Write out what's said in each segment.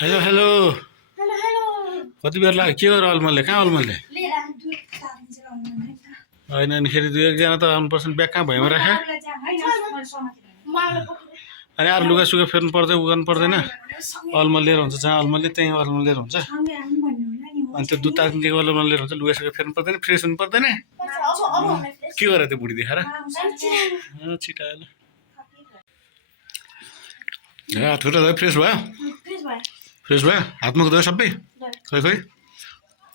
Hello hello hello hello कति बेर लाग्यो के गर अलमलले कहाँ अलमलले लिएर आउनु दुध तार्नु चाहिँ आउनु होइन अनि फेरि दुई एकजना त आउनुपर्छ नि ब्याग कहाँ भएमा राख्या अनि अरू लुगा सुगा फेर्नु पर्दै उ गर्नु पर्दैन अलमल लिएर हुन्छ जहाँ अलमल त्यहीँ अलमल लिएर हुन्छ अनि त्यो दुध तार्ने अलमल लिएर हुन्छ लुगा सुगा फेर्नु पर्दैन फ्रेस हुनु पर्दैन के गर त्यो बुढी देखाएर छिटो आयो ल ठुलो फ्रेस भयो फ्रेस भयो हातमुख धोयो सबै खै खै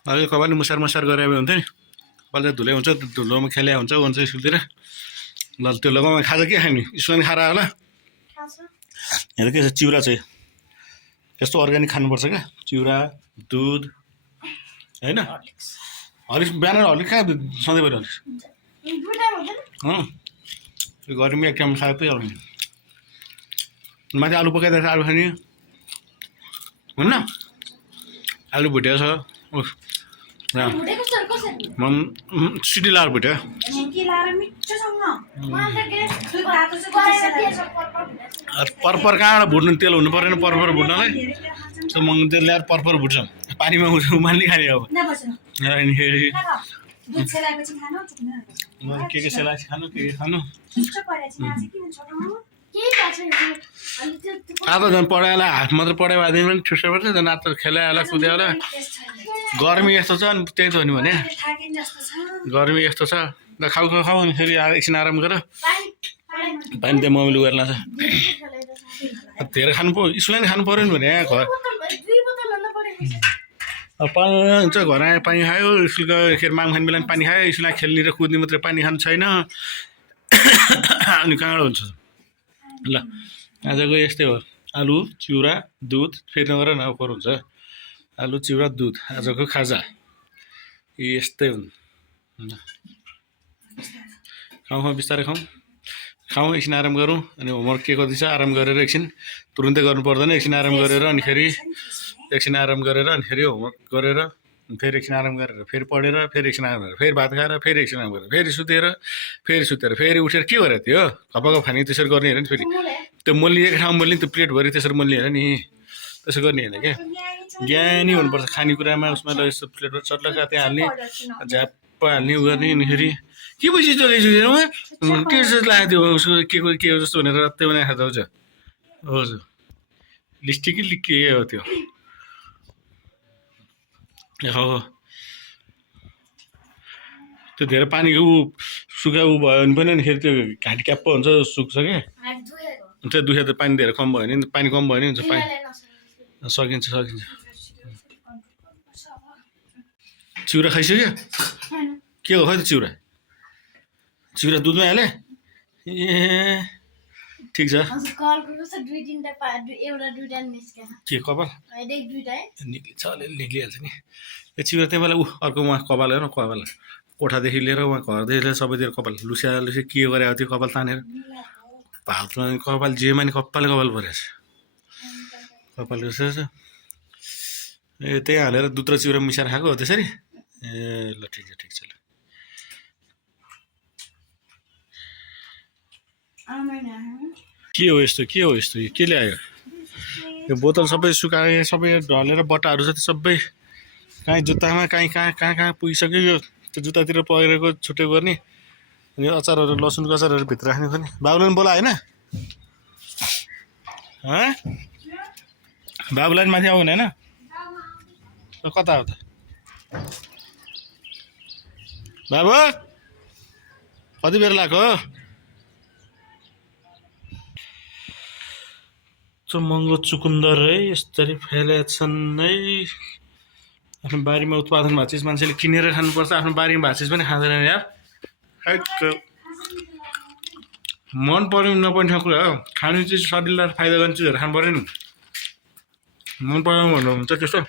अहिले कपाल मुसार मुसार गरे हुन्थ्यो नि कपाल चाहिँ धुलै हुन्छ धुलोमा खेल्या हुन्छ हुन्छ स्कुलतिर ल त्यो लगाउँ खाजा के खाने स्कुल खाएर होला हेर के छ चिउरा चाहिँ यस्तो अर्ग्यानिक खानुपर्छ क्या चिउरा दुध होइन हरिस बिहान हरिस कहाँ सधैँभरि हरिस गर्मी एक टाइम खायो त्यही आउने माथि आलु पकाइदिएर आलु खाने हुन्न आलु भुटेको छ सिटी लाएर भुट्यो परपर कहाँबाट भुट्नु तेल हुनु परेन परपर भुट्नलाई त्यो म तेल ल्याएर परपर भुट्छ पानीमा उमाल्ने खाने अब अनि फेरि के सेलाएपछि खानु के खानु आधा झन् पढाएला हात मात्र पढायो भएदेखि पनि ठुसो पर्छ झन् आधा खेलाएला कुद्यो गर्मी यस्तो छ अनि त्यही त हो नि भने गर्मी यस्तो छ ल खाऊ खाऊ खाऊ अनि फेरि एकछिन आराम गर पानी त्यहाँ मम्मीले गएर लान्छ धेरै खानु पर्यो स्कुल नै खानु पऱ्यो नि भने घर पानी हुन्छ घर आयो पानी खायो स्कुल गयो खेर माम खाने बेला पानी खायो स्कुल खेल्ने र कुद्ने मात्रै पानी खानु छैन अनि कहाँबाट हुन्छ ल आजको यस्तै हो आलु चिउरा दुध फेरि नगर न अफर हुन्छ आलु चिउरा दुध आजको खाजा यस्तै हुन् खाउँ खाउँ बिस्तारै खाउँ एकछिन आराम गरौँ अनि होमवर्क के गर्दैछ आराम गरेर एकछिन तुरुन्तै गर्नु पर्दैन एकछिन आराम गरेर अनि फेरि एकछिन आराम गरेर अनि फेरि होमवर्क गरेर फेरि एकछिन आराम गरेर फेरि पढेर फेरि एकछिन आराम गरेर फेरि भात खाएर फेरि एकछिन आराम गरेर फेरि सुतेर फेरि उठेर के गरेर थियो खपाको खाने त्यसरी गर्ने हेर नि फेरि त्यो मोल्लिएको ठाउँमा मोल्ने त्यो प्लेटभरि त्यसरी मोल्ने हेर नि त्यसो गर्ने होइन क्या ज्ञानी हुनुपर्छ खानेकुरामा उसमा ल यस्तो प्लेटभरि चट्लका त्यहाँ हाल्ने झ्याप्प हाल्ने उ गर्ने अनि फेरि के भइसक्यो के जस्तो लाग्यो त्यो उसको के हो जस्तो भनेर त्यो बनाएर खाँदा हुन्छ हजुर लिस्टिकै के हो त्यो हो त्यो धेरै पानीको सुगा भयो भने पनि फेरि त्यो घाँटी क्याप्प हुन्छ सुक्छ क्या त्यो दुखे त पानी धेरै कम भयो भने पानी कम भयो भने हुन्छ पानी सकिन्छ चिउरा खाइसक्यो के हो खै त चिउरा दुधमा हाले ए ठिक छ के कपाल निक्लिन्छ अलिअलि निक्लिहाल्छ नि यो चिउरा त्यही बेला अर्को उहाँ कपाल हेर कपाल कोठादेखि लिएर उहाँ घरदेखि लिएर सबैतिर कपाल लुसिया के गरेको थियो कपाल तानेर भातमा कपाल जेमा नि कपाल परेछ कपाल छ ए त्यही हालेर दुध र चिउरा मिसाएर खाएको हो त्यसरी ए ल ठिक छ ल के हो यस्तो के ल्यायो यो बोतल सबै सुकाए सबै ढलेर बट्टाहरू छ त्यो सबै काहीँ जुत्तामा कहाँ पुगिसक्यो यो त्यो जुत्तातिर परेको छुट्टै गर्ने अनि अचारहरू लसुनको अचारहरू भित्र राख्ने पनि बाबुलाई पनि बोला होइन बाबुलाई पनि माथि आउनु होइन कता हो त बाबु कति बेर लाग्यो महँगो चुकुन्दर है यसरी फैलाछन् है आफ्नो बारीमा उत्पादन भएको चिज मान्छेले किनेर खानुपर्छ आफ्नो बारीमा भएको चिज पनि खाँदैन यार मन पर्यो नपर्ने कुरा हो खाने चिज शरीरलाई फाइदा गर्ने चिजहरू खानु पऱ्यो नि मन पऱ्यो भन्नु हुन्छ त्यस्तो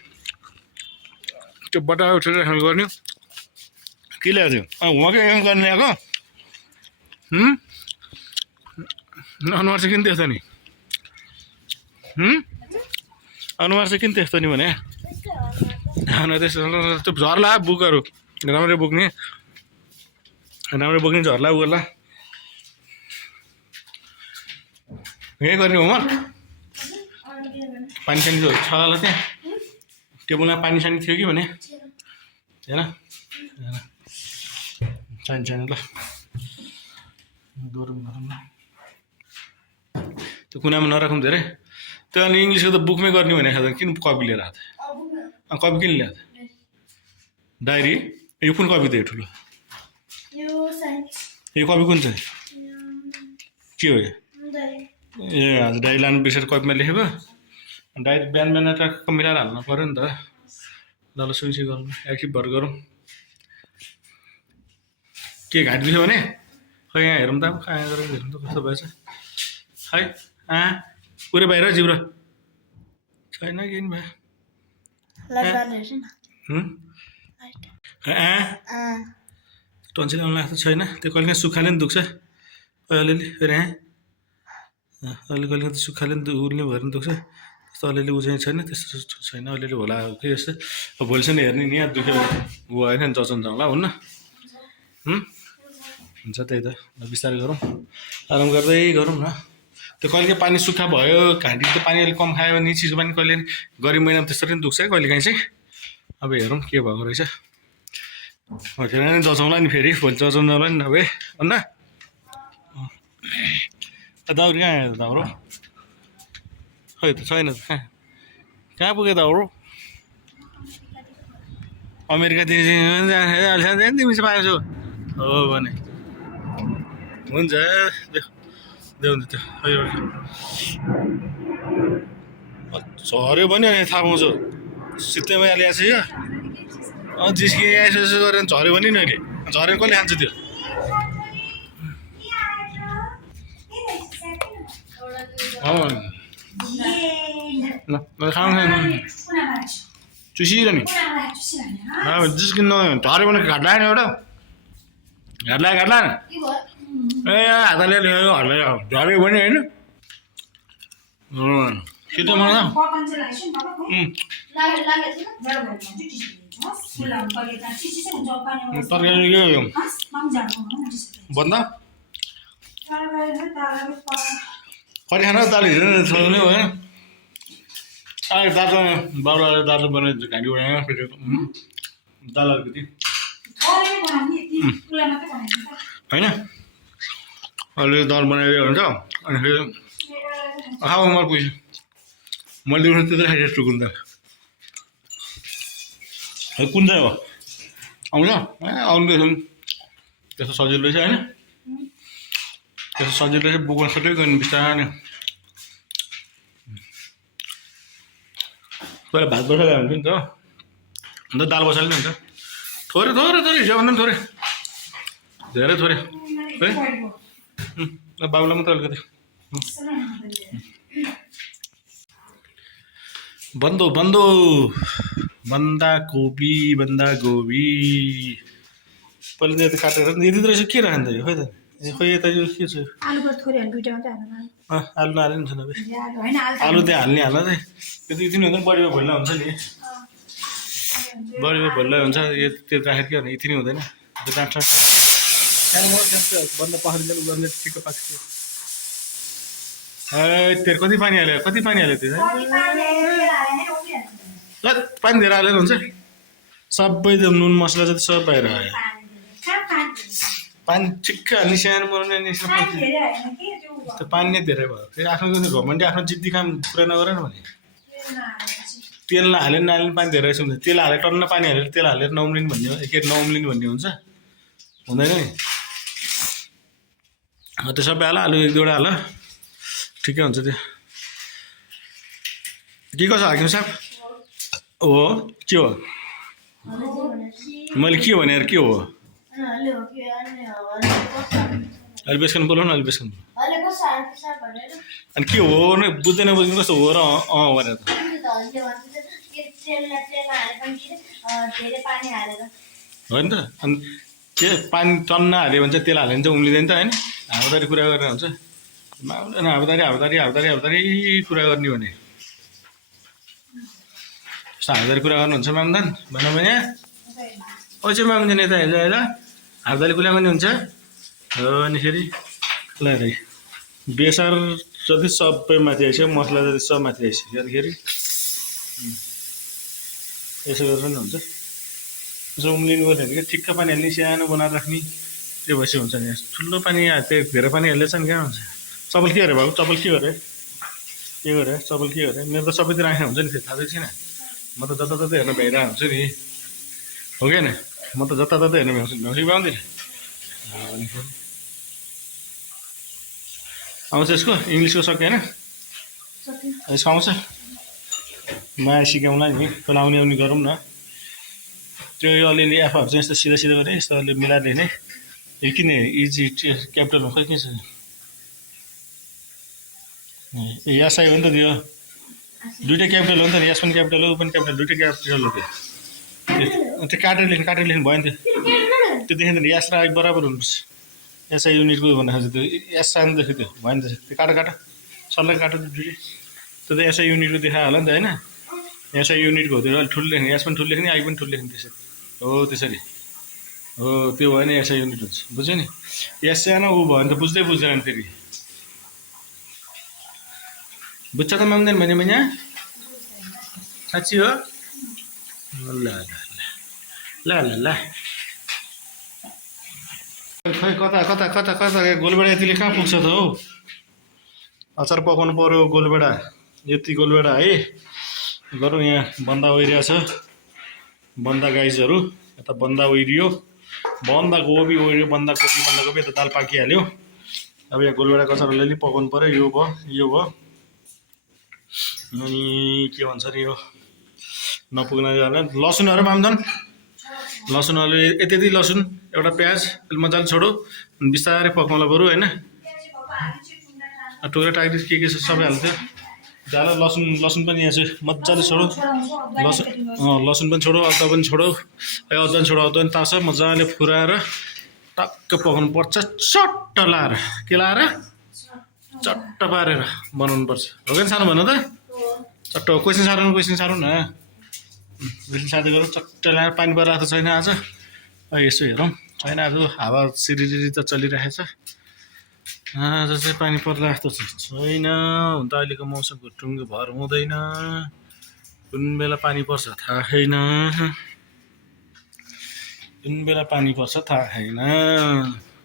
त्यो बट्टा उठेर खानु गर्ने के ल्याएको थियो होमवर्क गर्ने आएको अनुहार चाहिँ किन त्यस्तो नि अनुहार चाहिँ किन त्यस्तो नि भने त्यस्तो त्यो झर्ला बुकहरू राम्रै बोक्ने झर्ला उ गर्ला यही गर्ने होमवर्क पानी सानी छ होला त्यहाँ टेबलमा पानी सानी थियो कि भने हेर चाहिन्छ छैन ल गरौँ गरौँ ल त्यो कुनामा नराखौँ धेरै त्यो अनि इङ्ग्लिसको त बुकमै गर्ने भने खाँदा किन कपी लिएर आएको थियो कपी किन ल्याएको थियो डायरी यो कुन कपी थियो ठुलो यो कपी कुन चाहिँ के हो यो ए हजुर डायरी लानु बिर्सेर कपीमा लेखेको डायरी बिहान बिहान ट्याक्क मिलाएर हाल्नु पऱ्यो नि त ल ल सुइसी गरौँ एकछिन भर गरौँ के घाँटी दुख्यो भने खै यहाँ हेरौँ त अब कहाँ गरेर हेरौँ त कस्तो भएछ है पुरै बाहिर जिब्रो छैन के नि भयो टन्सिल आउनु लाग्छ छैन त्यो कहिले काहीँ सुक्खाले नि दुख्छ अलिअलि फेरि अलि कहिले त सुक्खाले नि उल्ने भएर नि दुख्छ त्यस्तो अलिअलि उ चाहिँ छैन त्यस्तो छैन अलिअलि होला के जस्तो अब भोलिसम्म हेर्ने नि यहाँ दुख्यो ऊ होइन नि जचाउनु जाउँला हुन्न हुन्छ त्यही त बिस्तारै गरौँ आराम गर्दै गरौँ न त्यो कहिले काहीँ पानी सुक्खा भयो घाँटी त पानी अलिक कम खायो भने चिसो पानी कहिले गरिब महिनामा त्यसरी नि दुख्छ है कहिले काहीँ चाहिँ अब हेरौँ के भएको रहेछ फेरि नै जचाउँला नि फेरि भोलि जचाउनु जाउँला नि नभए हुन्न दाउरो कहाँ आयो दाउरो खै त छैन त कहाँ पुग्यो दाउरो अमेरिकातिर चाहिँ तिमी चाहिँ पाएको छु हो भने हुन्छ देऊ त्यो झऱ्यो भने अनि थाहा पाउँछु सित्तैमा ल्याएको छु यो जिस्किने यसो यसो गरेर झऱ्यो भने नि अहिले झऱ्यो कसले खान्छ त्यो ल खाउँ चुसिर नि जिस्किन झऱ्यो भने घाट लाग्यो नि एउटा घाट लाग्यो ए हातले ल्यायो झऱ्यो भने होइन सिधै मलाई तरकारी यो भन्दा कति खाना दाल हिँडेर छोड्ने हो अहिले दाजु बाबुलाई दाजु बनाइदिन्छ घाँटी बनाएर फेरि दाल अलिकति होइन अहिले दाल बनाइदियो हुन्छ अनि फेरि खाऊ मलाई पुग्छ मैले दिउँसो त्यत्रो खाइरहेको छु कुन दाल कुन चाहिँ हो आउँछ ए आउनु त्यस्तो सजिलो रहेछ होइन त्यस्तो सजिलो रहेछ बोक्न सबै गर्नु बिस्तारै नि पहिला भात बसाले हुन्थ्यो नि त अन्त दाल बसाले नि हुन्छ थोरै थोरै थोरै हिसाबभन्दा पनि थोरै धेरै थोरै है बाबुलाई मात्रै अलिकति बन्दो बन्दाकोपी पहिला त यता काटेर यति रहेछ के राख्नु त यो खै त खोइ यता यो के छ आलु नहाले नि छैन आलु त्यहाँ हाल्ने हाल चाहिँ त्यो त यति नै हुँदैन बढीमा भोल्ला हुन्छ नि बढीमा भोल्ला हुन्छ यो त्यो राखेर के भने यति नै हुँदैन त्यो डाँट बन्दा पखाली गर्ने ठिक्क पाक्छ ए तेरो कति पानी हाल्यो त्यो पानी धेरै हालेर हुन्छ सबै त्यो नुन मसला जति सब बाहिर आयो पानी ठिक्क हाल्ने सानो बनाउने त्यो पानी नै धेरै भयो फेरि आफ्नो घमण्डी आफ्नो जिद्दी काम पुरा नगर न भने तेल नहाले नहाल्ने पानी धेरै रहेछ हुन्छ तेल हालेर टन्न पानी हालेर तेल हालेर नउम्लिनु भन्ने के नउम्लिनु भन्ने हुन्छ हुँदैन नि त्यो सबै हाल आलु एक दुईवटा हाल ठिकै हुन्छ त्यो के कसो हाकिम साहब हो के हो मैले के भने के हो अहिले बेसकन बोलाउ न अहिले बेसकन अनि के हो न बुझ्दै नबुझ्नु कस्तो हो र भनेर त होइन त अनि के पानी टन्न हाल्यो भने चाहिँ तेल हाल्यो भने चाहिँ उम्लिँदैन त होइन हावादारी कुरा गरेर हुन्छ हावादारी कुरा गर्ने भने हावादारी कुरा गर्नुहुन्छ मामदान भनौँ भने ओ चाहिँ मामदान यता हेर्छ हेर हावादारी कुरा गर्ने हुन्छ हो अनि फेरि ल बेसार जति सबै माथि आइसक्यो मसला जति सब माथि आइसक्यो अनिखेरि यसो गरेर नि हुन्छ यसो उम्लिनु पर्ने कि ठिक्क पानी हाल्ने सानो बनाएर राख्ने त्यो भएपछि हुन्छ नि ठुलो पानी त्यो धेरै पानी हालेछ नि कहाँ हुन्छ चपल के गरे बाबु चपल के गरे चपल के गरे मेरो त सबैतिर आँखा हुन्छ नि फेरि थाहा छैन म त जताततै हेर्न भ्याइरहेको हुन्छु नि हो कि होइन म त जताततै हेर्न भ्याउँछु भ्याउँछु कि पाउँदिनँ आउँछ यसको इङ्ग्लिसको सक्यो होइन यसको आउँछ माया सिकाउँला नि पहिला आउने गरौँ न त्यो अलिअलि एफहरू चाहिँ यस्तो सिधा सिधा गरेँ यस्तो अलि मिलाएर लेख्ने यो किन इजी क्यापिटलमा खै के छ एसआई हो नि त त्यो दुइटै क्यापिटल हो नि त एस पनि क्यापिटल हो ऊ पनि क्यापिटल दुइटै क्यापिटल हो त्यो काटेर लेख्नु भयो नि त्यो देखिन्छ नि एस र आई बराबर हुनुपर्छ एसआई युनिटको भन्दाखेरि त्यो एस सानो देख्यो त्यो भयो नि त त्यो काटो सल्लाह काटो दुइटै त्यो त एसआई युनिटको देखायो होला नि त होइन एसआई युनिटको हो त्यो अलिक ठुलो लेख्ने एस पनि ठुलो लेख्ने आई पनि ठुलो लेख्ने त्यसरी हो त्यसरी हो त्यो भयो नि एसआई युनिट हुन्छ बुझ्यो नि एस सानो ऊ भयो भने त बुझ्दैन फेरि बुझ्छ त मान्दैन भने साँच्ची हो ल ल ल ल ल खै कता गोलबेडा यतिले कहाँ पुग्छ त हौ अचार पकाउनु पऱ्यो गोलबेडा यति गोलबेडा है गरौँ यहाँ बन्दा ओइरिया छ बन्दा गाइजहरू यता बन्दा ओइरियो बन्दाकोपी ओइरियो बन्दाकोपी यता दाल पाकिहाल्यो अब यहाँ गोलबेडा कचार अलिअलि पकाउनु पऱ्यो यो भयो अनि के भन्छ अरे यो नपुग्न लसुनहरू माम्छन् लसुन अलि यति लसुन एउटा प्याज अलि मजाले छोडो अनि बिस्तारै पकाउँला बरु होइन टुक्रा टाक्री के छ सबै हाल्थ्यो झाल लसुन पनि यहाँ चाहिँ मजाले छोडो लसुन पनि छोडो अदुवा पनि छोडो अदुवा पनि तास मजाले फुराएर टक्क पकाउनु पर्छ चट्ट लाएर के लाएर चट्ट पारेर बनाउनु पर्छ हो कि सानो भन्नु त चट्ट क्वेसन साह्रो न क्वेसन सार्दै गरौँ चट्ट लाएर पानी परिरहेको त छैन आज यसो हेरौँ छैन आज हावा सिरिरी त चलिरहेछ आज चाहिँ पानी पर्ला जस्तो छैन हुन त अहिलेको मौसमको टुङ्गो भर हुँदैन कुन बेला पानी पर्छ थाहा छैन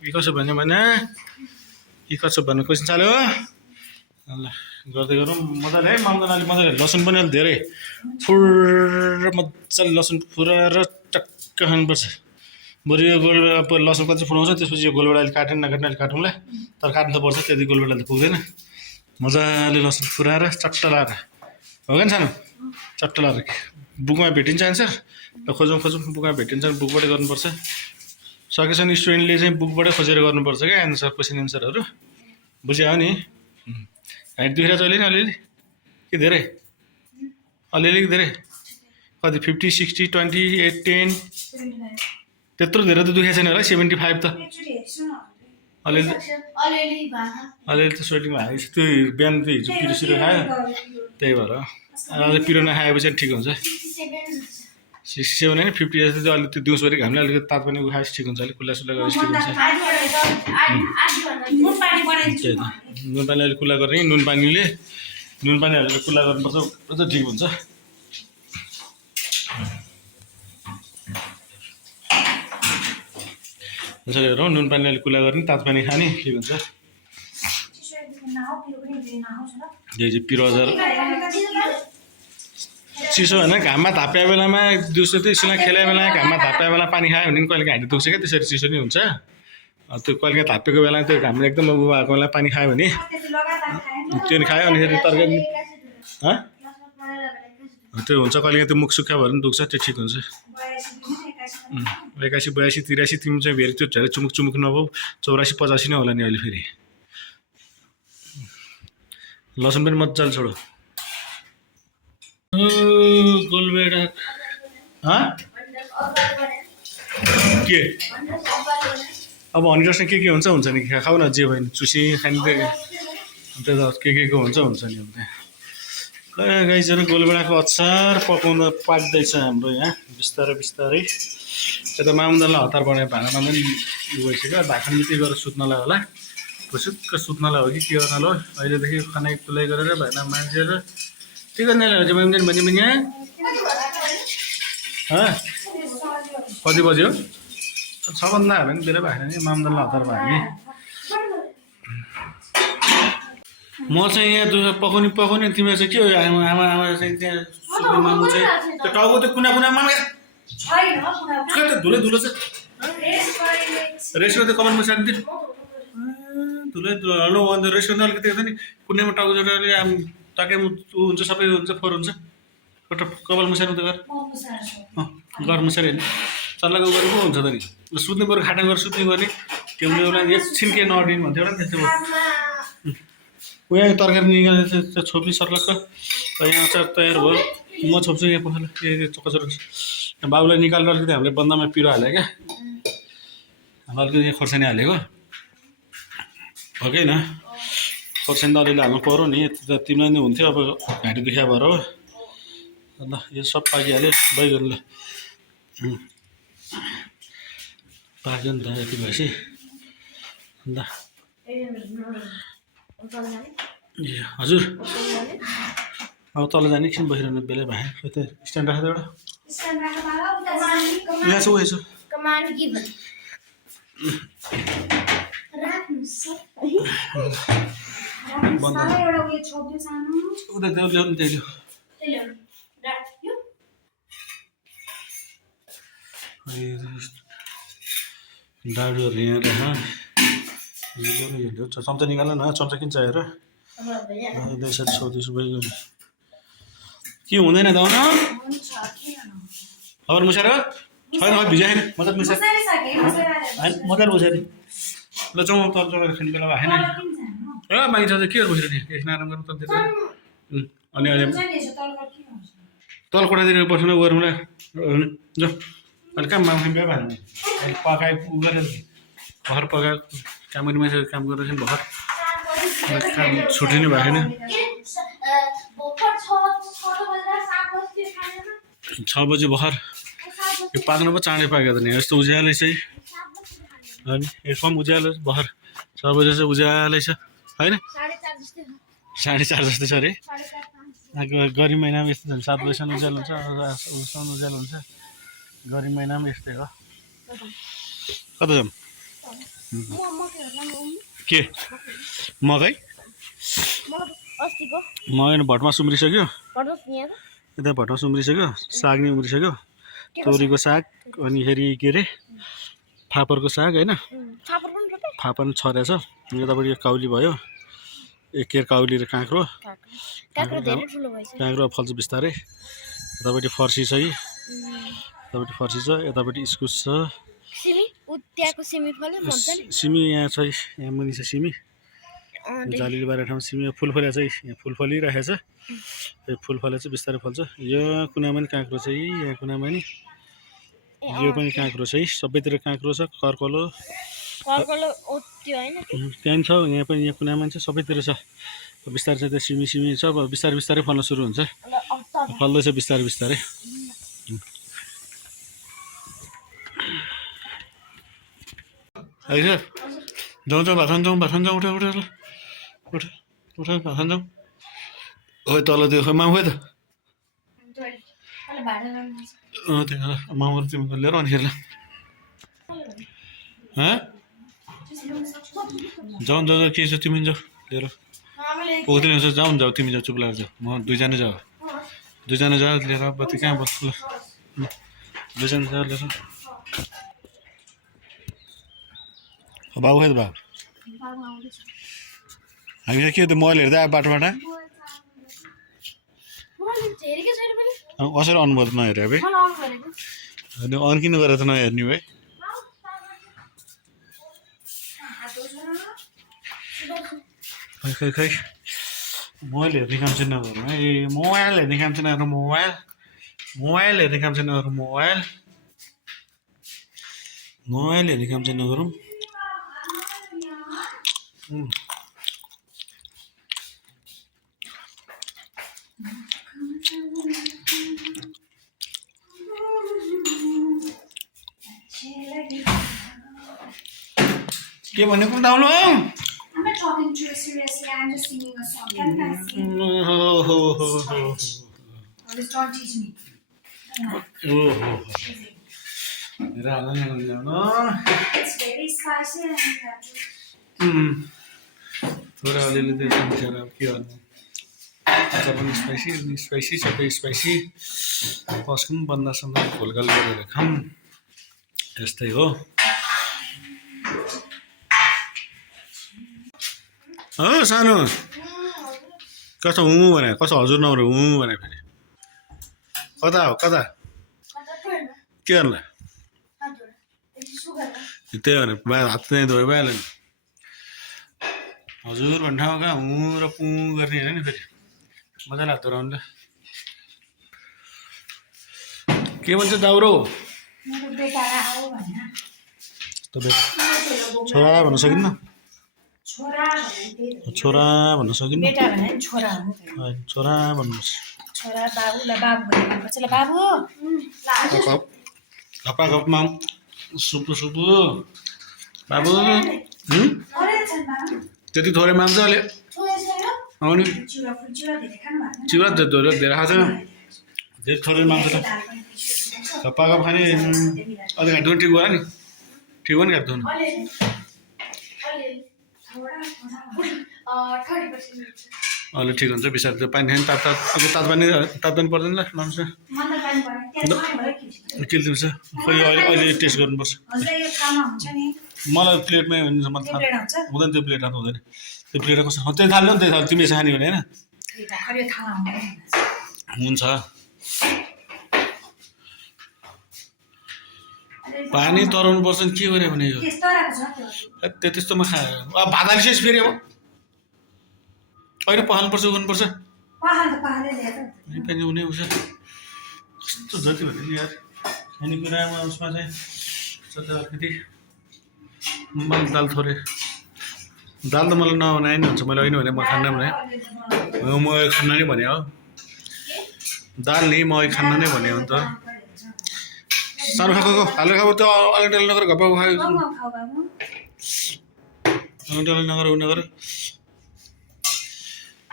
के कसो भन्यो भने क्वेसन चाल्यो ल गर्दै गरौँ मजाले है मामदन मजाले लसुन पनि अलिक धेरै फुर मजाले लसुन फुराएर टक्क खानुपर्छ बरु यो गोलबेडा लसुन कति फुराउँछ त्यसपछि यो गोलबेडा अलिक काटेन नकाट्ने अलिक काटौँला तर काट्नु त पर्छ त्यति गोलबेडा त पुग्दैन मजाले लसुन फुराएर चट्ट लाएर हो क्या सानो चट्ट लाएर बुकमा भेटिन्छ एन्सर ल खोजौँ बुकमा भेटिन्छ बुकबाटै गर्नुपर्छ सकेसम्म स्टुडेन्टले चाहिँ बुकबाटै खोजेर गर्नुपर्छ क्या एन्सर क्वेसन एन्सरहरू बुझ्यो हो नि हाइट दुखेर चाहिँ अलिअलि कि धेरै अलिअलि धेरै कति 50 60 28 10 त्यत्रो धेरै त दुखेको छैन होला 75 त अलिअलि त स्वेटिङ भएको छ त्यो बिहान त्यो हिजो पिरो खायो त्यही भएर अहिले पिरो नखाएपछि ठिक हुन्छ 67 होइन 50 जस्तो चाहिँ अलिक त्यो दिउँसोभरि घामले अलिकति तापनि उखाएपछि ठिक हुन्छ अलिक खुल्ला सुल्ला गरेपछि ठिक हुन्छ नुन पानी अलिक खुल्ला गर्ने नुन पानी हालेर खुल्ला गर्नुपर्छ अझ ठिक हुन्छ यसरी हेरौँ नुन पानी अलिक खुल्ला गर्ने तातो पानी खाने ठिक हुन्छ यो चाहिँ पिरो अचार चिसो होइन घाममा धाप्या बेलामा दिउँसो त्यो सिला खेल्ने बेला घाममा धाप्या बेला पानी खायो भने कहिले घाँटी दुख्छ क्या त्यसरी चिसो नै हुन्छ त्यो कहिले धापेको बेला त्यो घामले एकदम उभो भएको बेला पानी खायो भने त्यो नि खायो अनि फेरि तरकारी त्यो हुन्छ कहिले त्यो मुख सुक्खा भएर पनि दुख्छ त्यो ठिक हुन्छ 81 82 83 तिमी चाहिँ फेरि त्यो धेरै चुमुक नभऊ 84 85 नै होला नि अहिले फेरि लसुन पनि मजाले छोडो गोलबेडा के अब हन्ड्रेडमा के हुन्छ नि खाऊ न जे भयो नि चुसी खाने त्यो त के को हुन्छ नि अब त्यहाँ गाइजहरू गोलबेडाको अचार पाक्दैछ हाम्रो यहाँ बिस्तारै यता मामुदनलाई हतार बनायो भाँडामा पनि गइसक्यो भाखन मिति गरेर सुत्नलाई होला खुसुक्क सुत्नलाई हो कि के गर्नलाई हो अहिलेदेखि खानाइ तुलाइ गरेर भएन मान्छेर के गर्नेलाई हो चाहिँ भने भने कति बज्यो सबभन्दा हामी पनि बेला भएन नि मामदनलाई हतार भयो नि म चाहिँ यहाँ दुःख पकाउने तिमीहरू चाहिँ के हो आमा चाहिँ त्यहाँ सुत्ने मामु चाहिँ त्यो टाउको त्यो कुना मामा धुलै धुलो छ रेस्टुरेन्ट त कमान मुसार्नु थियो धुलै धुलो अन्त रेस्टुरेन्ट अलिकति हेर्दा नि कुनैमा टाउको जोडेर टाकै ऊ हुन्छ सबै हुन्छ फोहोर हुन्छ एउटा कपाल मुसार्नु त गर मुसार हेर्ने चल्लाको गरेको हुन्छ त नि सुत्ने बरु खाटा गरेर सुत्ने गर्ने त्यो उसलाई एकछिन के नअडिनु भन्थ्यो एउटा त्यस्तो उयो तरकारी निकालेर त्यो छोपी सर्लक्क यहाँ अचार तयार भयो म छोप्छु यहाँ पखाला चक्कचरक बाबुलाई निकालेर अलिकति हामीले बन्दामा पिरो हाल्यो क्या अलिकति यहाँ खोर्सानी हालेको हो कि होइन खोर्सानी त अलिअलि हाल्नु पऱ्यो नि तिमीलाई नि हुन्थ्यो अब घाँटी दुखिया भएर हो ल यो सब पाकिहाल्यो बैगन ल पाक्यो नि त यति भएपछि ल हजुर अब तल जाने एकछिन बसिरहनु बेलै भए यता स्ट्यान्ड राखेको एउटा यहाँ छ उयो छ उता त्यो ल्याउनु त्यही डाडुहरू यहाँ राख चम्चा निकाल न चम्चा किन चाहिएर यसरी सोधिस बैगन के हुँदैन त खबर मुसार छैन भिजाएन मजाले मुसार मजाले मुसार ल जाउँ तल जग्गा खाने बेला भएन र मान्छे चाहिँ के बसेर नि एकछिन आराम गर्नु त अनि अहिले तल कोठातिर बस्नु गरौँला जाउँ अहिले कहाँ मान्छे बिहा भयो नि अहिले पकाए उ गरेर भर्खर पकाएको काम गर्ने मान्छे काम गरेर भर्खर काम छुट्टी नै भएको छैन 6 बजी भर्खर यो पाक्नु पो चाँडै पाक्यो त नि यस्तो उज्यालै चाहिँ अनि एकदम उज्यालो भर्खर 6 बजी चाहिँ उज्यालै छ होइन 4:30 जस्तै छ अरे गर्मी महिनामा यस्तो छ 7 बजीसम्म उज्यालो हुन्छ उसम्म उज्यालो हुन्छ गर्मी महिनामा यस्तै हो कता जाऊँ के मकै मकै भटमा सुम्रिसक्यो यता भटमा सुम्रिसक्यो साग नि उम्रिसक्यो तोरीको साग अनि फेरि के अरे फापरको साग होइन फापर पनि छरेछ यतापट्टि यो काउली भयो एकेर काउली र काँक्रो काँक्रो फल्छ बिस्तारै यतापट्टि फर्सी छ कि यतापट्टि फर्सी छ यतापट्टि इस्कुस छ सिमी यहाँ छ यहाँ मुनि छ सिमी जालीले बारेको ठाउँमा सिमी फुल फलेको छ यहाँ फुल फलिरहेको छ यो फुल फलेको चाहिँ बिस्तारै फल्छ यो कुनामा नि काँक्रो छ यहाँ कुनामा नि यो पनि काँक्रो छ सबैतिर काँक्रो छ कर्कलो त्यहाँ छ यहाँ पनि यहाँ कुनामा छ सबैतिर छ बिस्तारै चाहिँ त्यो सिमी छ अब बिस्तारै बिस्तारै फल्न सुरु हुन्छ फल्दैछ बिस्तारै बिस्तारै है जाउँ भात खान जाउँ उठ भात खान जाउँ हो तल त्यो माउ खोइ त त्यो माउ तिमीको लिएर अनि खेल्ला जाउँ जाऊ के छ तिमी जाऊ लिएर पुग्दैन हुन्छ जाऊ तिमी जाऊ चुप लागेर जाऊ म दुईजना जाऊ लिएर बत्ती कहाँ बस्छु ल दुईजना जाऊ लिएर बाबु खै त बाबु हामीलाई के त्यो मोबाइल हेर्दा आयो बाटोबाट कसरी अनुभव नहेरे भाइ अनि अन्किनु गरेर त नहेर्ने भाइ खै मोबाइल हेर्ने काम चाहिँ नगरौँ है मोबाइल हेर्ने काम चाहिँ नगरौँ मोबाइल हेर्ने काम चाहिँ नगरौँ मोबाइल हेर्ने काम चाहिँ नगरौँ के भनेको दाउलो talking to you seriously. I'm just singing a song. Can I sing? Please don't teach me. It's very spicy and you have to. थोड़ा अलिअलि चाहिँ सम्झेर के गर्नु आज पनि स्पाइसी सबै स्पाइसी पस्कौँ बन्दासम्म घोलघाल गरेर खाऊँ यस्तै हो सानो कस्तो हुँ भने कस्तो हजुर नम्बर हुँ भने फेरि कता हो कता के गर्नु त्यही भनेर हात नै धोयो भइहाल्यो नि हजुर भन्ने ठाउँमा कहाँ हुँ र पुँ गर्ने होइन नि फेरि मजाले हात धुराउनु ल के भन्छ दाउरो मेरो बेटालाई आऊ भन्न छोरा भन्न सकिन्न छोरा भन्ने छोरा भन्न सकिन्न बेटा भने छोरा हो छोरा भन्नुहोस् छोरा बाबुलाई बाबु भन्नुपर्छ ल बाबु गप्पा गफमा सुपु सुपु बाबु त्यति थोरै मान्छ अहिले आउने चिउरा धेरै खाएको छैन धेरै थोरै मान्छ त गप्पा गफ खाने अलिक घाँट ठिक भयो नि ठिक हो नि घाँट धुनु अहिले ठिक हुन्छ बिस्तारै त्यो पानी खाने तातो पानी पर्दैन ल मान्छ किल्दिन्छ खोइ अहिले टेस्ट गर्नुपर्छ मलाई प्लेटमै हुन्छ म थाहा हुँदैन त्यो प्लेट हाल्नु हुँदैन त्यो प्लेट कस्तो त्यही थाल्यो नि त्यही थाल्यो तिमीले खाने भने होइन हुन्छ पानी तराउनु पर्छ नि के गरे भने यो त्यस्तोमा खा अब भात हालिसकेपछि फेरि अब अहिले पखाल्नुपर्छ गर्नुपर्छ पानी हुने हुन्छ कस्तो जति भने नि यार खानेकुरामा उसमा चाहिँ अलिकति मलाई दाल थोरै दाल त मलाई नबनाए नि हुन्छ मैले होइन भने म खान्न भने म खान्न नै भने हो दाल नि म खान्न नै भने हो नि त सानो खाएको हालेर खाऊ त्यो अलि नगर घप्पा खायो अलि नगर उ नगर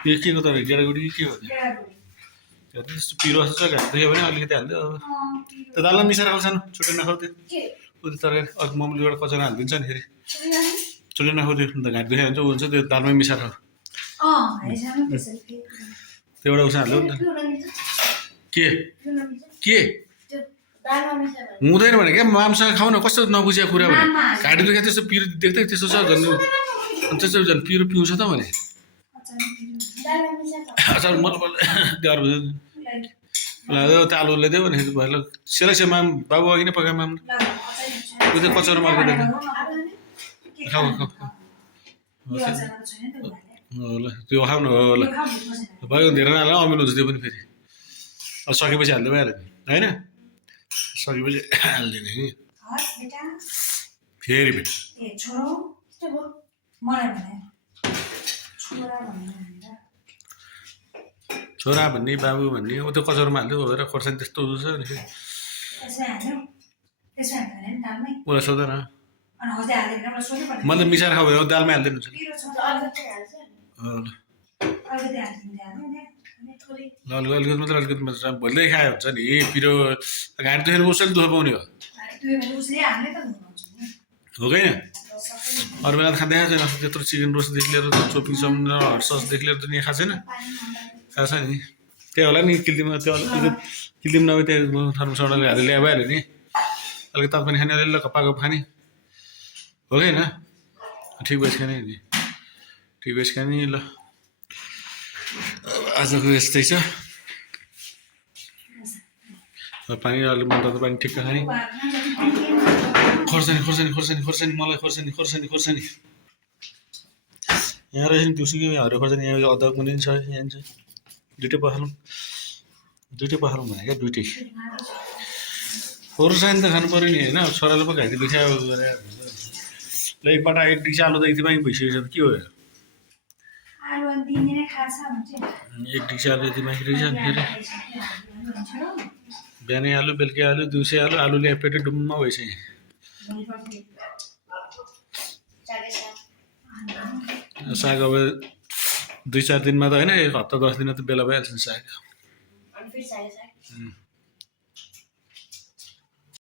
यो के को तर गेडागुडी के हो त्यस्तो पिरो जस्तो घाँस देख्यो भने अलिकति हालिदियो त्यो दालमा मिसाएर खाऊ सानो छुट्टै नखाऊ त्यो उयो तरकारी अर्को मम्मीले एउटा कचरा हालिदिन्छ नि फेरि छुट्टै नखाऊ त्यो अन्त घाँट दुख्यो भने चाहिँ ऊ हुन्छ त्यो दालमै मिसाएर खाऊ त्यो एउटा उसा हाल्यो नि त के हुँदैन भने क्या मामसँग खाऊ न कस्तो नबुझेको कुरा भने घाँटी दुख्या त्यस्तो पिरो देख्दै त्यस्तो छ झन् त्यस्तो झन् पिरो पिउँछ त भने अचार मलाई त्यो आलुले दियो भने भयो सेलेक्सन माम बाबु अघि नै पकायो माम त्यो चाहिँ कचौरो मार्को देख्नु खाऊ ल त्यो खाऊ न हो ल भयो धेरै नहाल अमिलो हुन्छ त्यो पनि फेरि सकेपछि हाल्दै भइहाल्यो होइन सकेपछि हालिदिने कि फेरि फेरि छोरा भन्ने बाबु भन्ने ऊ त्यो कचौरोमा हाल्यो भएर खोर्सानी त्यस्तो छ नि उसलाई सोध न मैले त मिसाएर खाऊ भने दालमै हालिदिनु हुन्छ ल अलिकति मात्र अलिकति मात्र भोलिदेखि खायो हुन्छ नि पिरो घाँटी दुखेर उसैले दुःख पाउने हो हो कि अरू बेला त खाँदै खाएको छैन त्यत्रो चिकन रोस्टदेखि लिएर चोपिङ चाउमिन हट ससदेखि लिएर दुनियाँ खाएको छैन खाएको छ नि त्यही होला नि किल्दिममा त्यो किल्दिम नभए त्यहाँ थर्मोसौडाले हालेर ल्याए भइहाल्यो नि अलिकति तातो पानी खाने अलिअलि पाको खाने हो कि होइन ठिक भएछ खाने नि ठिक भएछ खाने ल आजको यस्तै छ पानी अलिक मन तातो पानी ठिक्क खाने खोर्सानी खोर्सानी खोर्सानी खोर्सानी मलाई खोर्सानी खोर्सानी खोर्सानी यहाँ रहेछ नि दिउँसो कि हरियो खोर्सानी यहाँ अदरक पनि छ यहाँ छ दुइटै पखालौँ भने क्या दुइटै खोर्सानी त खानु पऱ्यो नि होइन छोराले पो घाइते दुख्यायो गरे ल एकपल्ट एक डिस आलु त यति बाँकी भइसकेको छ के हो एक डिस आलु यति बाँकी रहेछ नि फेरि बिहानै आलु बेलुकै आलु दिउँसै आलु आलुले पेटै डुम्म भइसक्यो साग अब 2-4 दिनमा त होइन, 1 हप्ता 10 दिनमा त बेला भइहाल्छ नि साग। अनि फेरि चाहियो साग